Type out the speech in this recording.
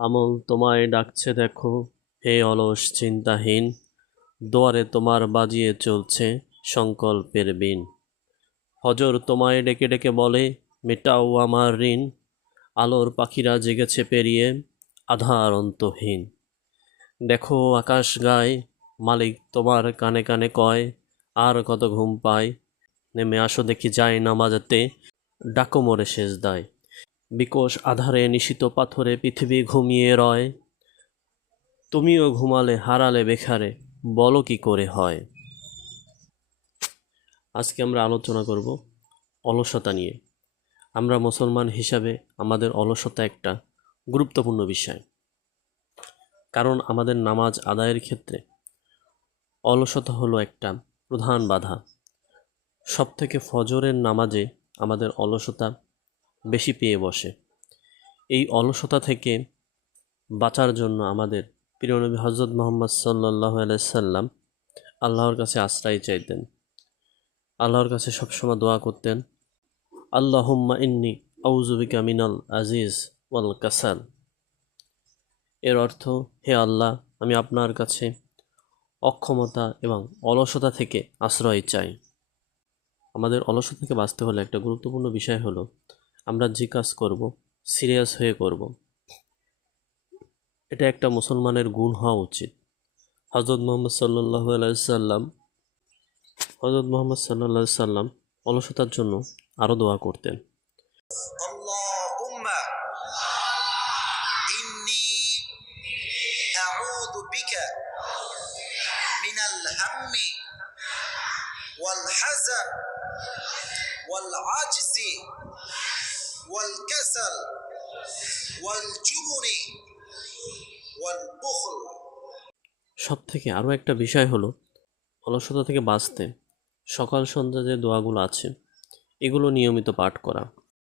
আমল তোমায় ডাকছে দেখো, হে অলস চিন্তাহীন, দুয়ারে তোমার বাজিয়ে চলছে সংকল্পের বিন। হজর তোমায় ডেকে ডেকে বলে, মেটাও আমার ঋণ, আলোর পাখিরা জেগেছে পেরিয়ে আধার অন্তহীন। দেখো আকাশ গায়, মালিক তোমার কানে কানে কয়, আর কত ঘুম পায়, নেমে আসো দেখি যায় নামাজাতে, ডাকো মোরে শেষ দায় বিকোষ আধারে নিশিত পাথরে পৃথিবী ঘুমিয়ে রয়। তুমিও ঘুমালে, হারালে বেখারে, বলো কি করে হয়? আজকে আমরা আলোচনা করব অলসতা নিয়ে। আমরা মুসলমান হিসাবে আমাদের অলসতা একটা গুরুত্বপূর্ণ বিষয়। কারণ আমাদের নামাজ আদায়ের ক্ষেত্রে অলসতা হলো একটা প্রধান বাধা। সব থেকে ফজরের নামাজে আমাদের অলসতা বেশি পেয়ে বসে। এই অলসতা থেকে বাঁচার জন্য আমাদের প্রিয় নবী হজরত মোহাম্মদ সাল্লাহ সাল্লাম আল্লাহর কাছে আশ্রয় চাইতেন। আল্লাহর কাছে সবসময় দোয়া করতেন, আল্লাহুম্মা ইন্নি আউজুবিকা মিনাল আজিজ ওয়াল কাসাল। এর অর্থ, হে আল্লাহ, আমি আপনার কাছে অক্ষমতা এবং অলসতা থেকে আশ্রয় চাই। আমাদের অলসতা থেকে বাঁচতে হলে একটা গুরুত্বপূর্ণ বিষয় হলো আমরা যে কাজ করব সিরিয়াস হয়ে করব এটা একটা মুসলমানের গুণ হওয়া উচিত হজরত মোহাম্মদ সাল্লাহ সাল্লাম হজরত মোহাম্মদ সাল্লা সাল্লাম অলসতার জন্য আরও দোয়া করতেন اللهم إني أعوذ بك من الهم والحزن والعجز والكسل والجبن والبخل সব থেকে আরও একটা বিষয় হলো অলসতা থেকে বাঁচতে সকাল সন্ধ্যা যে দোয়াগুলো আছে এগুলো নিয়মিত পাঠ করা